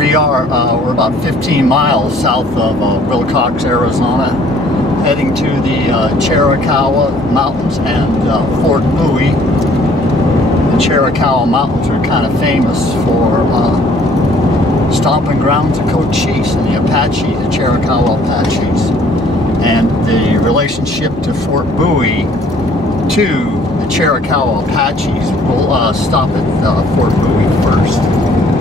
We're about 15 miles south of Wilcox, Arizona, heading to the Chiricahua Mountains and Fort Bowie. The Chiricahua Mountains are kind of famous for stomping grounds of Cochise and the Apache, the Chiricahua Apaches. And the relationship to Fort Bowie to the Chiricahua Apaches, we'll stop at Fort Bowie first.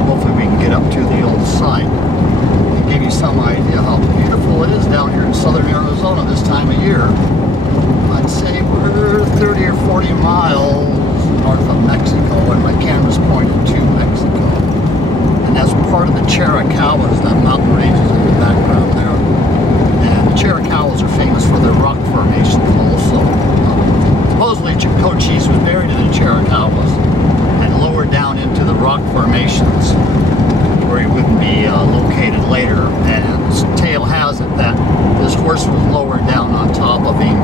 Hopefully we can get up to the old site and give you some idea how beautiful it is down here in southern Arizona this time of year. I'd say we're 30 or 40 miles north of Mexico, and my camera's pointed to Mexico. And that's part of the Chiricahuas, that mountain ranges in the background there. And the Chiricahuas are famous for their rock formations also. Supposedly Cochise was buried in the Chiricahuas and lowered down into the rock formations where he wouldn't be located later. And tale has it that this horse was lowered down on top of him,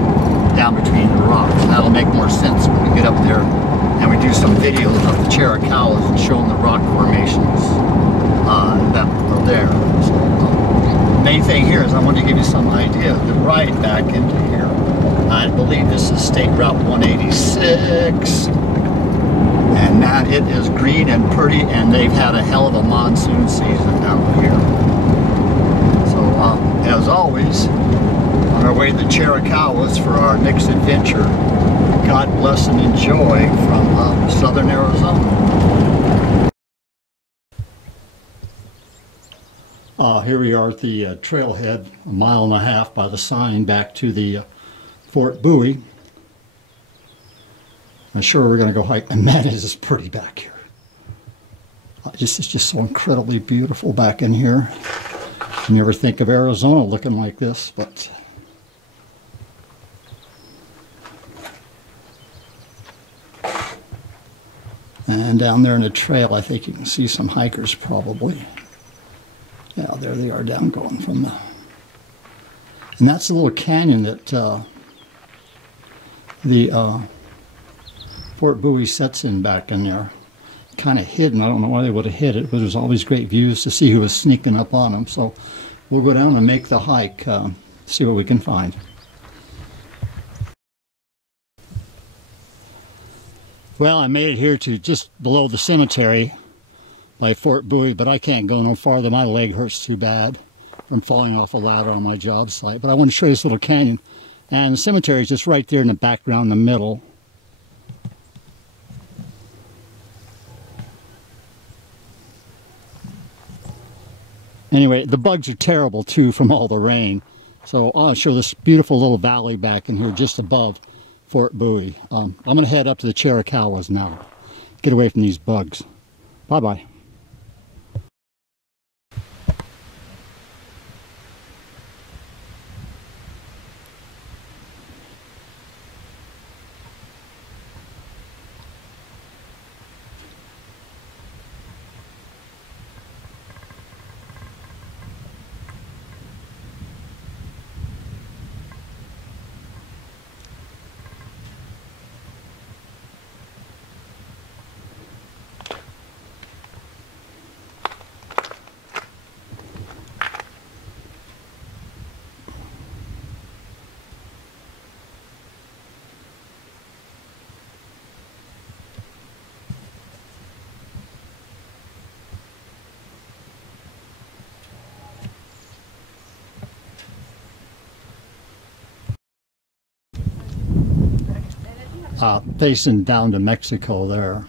down between the rocks. That'll make more sense when we get up there and we do some videos of the Chiricahuas and show them the rock formations that are there. So, main thing here is I want to give you some idea of the ride back into here. I believe this is State Route 186. And man, it is green and pretty, and they've had a hell of a monsoon season down here. So, as always, on our way to the Chiricahuas for our next adventure, God bless and enjoy from southern Arizona. Here we are at the trailhead, a mile and a half by the sign back to the Fort Bowie. I'm sure we're going to go hike, and man, is this pretty back here. It's just so incredibly beautiful back in here. You never think of Arizona looking like this, but and down there in the trail, I think you can see some hikers probably. Yeah, there they are down going from the... And that's the little canyon that the Fort Bowie sets in back in there. Kind of hidden. I don't know why they would have hid it, but there's always great views to see who was sneaking up on them. So we'll go down and make the hike, see what we can find. Well, I made it here to just below the cemetery by Fort Bowie, but I can't go no farther. My leg hurts too bad from falling off a ladder on my job site. But I want to show you this little canyon. And the cemetery is just right there in the background in the middle. Anyway, the bugs are terrible too from all the rain. So I'll show this beautiful little valley back in here just above Fort Bowie. I'm going to head up to the Chiricahuas now. Get away from these bugs. Bye-bye. Facing down to Mexico there.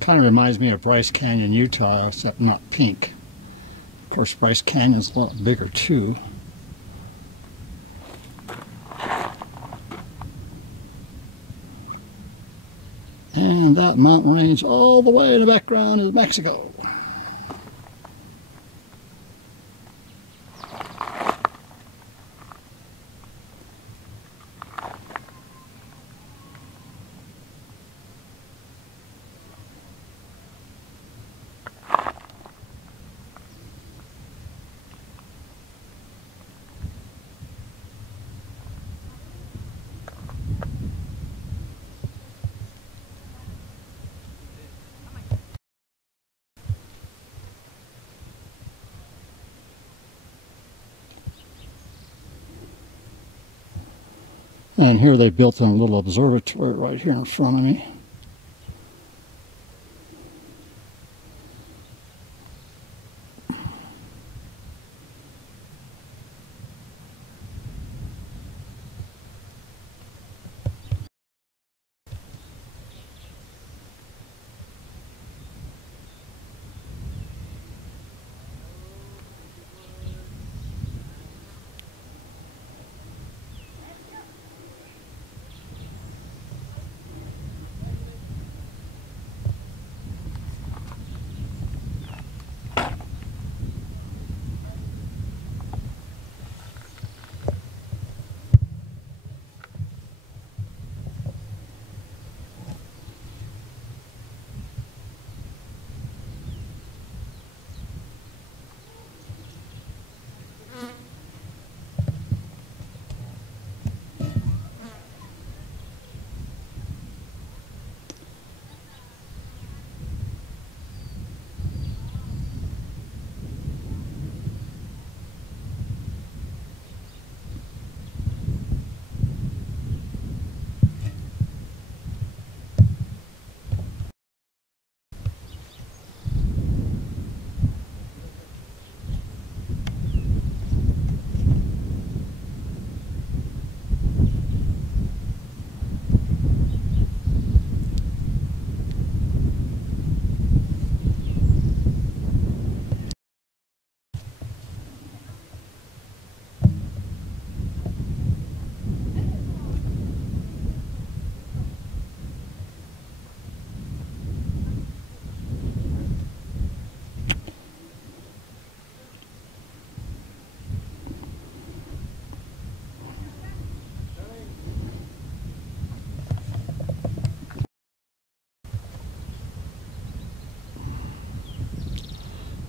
Kind of reminds me of Bryce Canyon, Utah, except not pink. Of course, Bryce Canyon's a lot bigger too. And that mountain range all the way in the background is Mexico. And here they built a little observatory right here in front of me.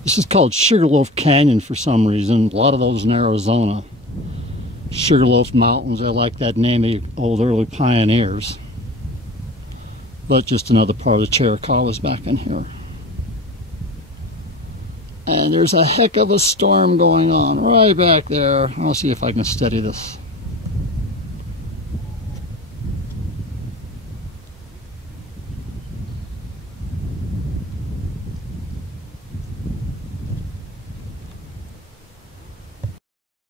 This is called Sugarloaf Canyon for some reason. A lot of those in Arizona. Sugarloaf Mountains, I like that name of the old early pioneers. But just another part of the Chiricahuas back in here. And there's a heck of a storm going on right back there. I'll see if I can steady this.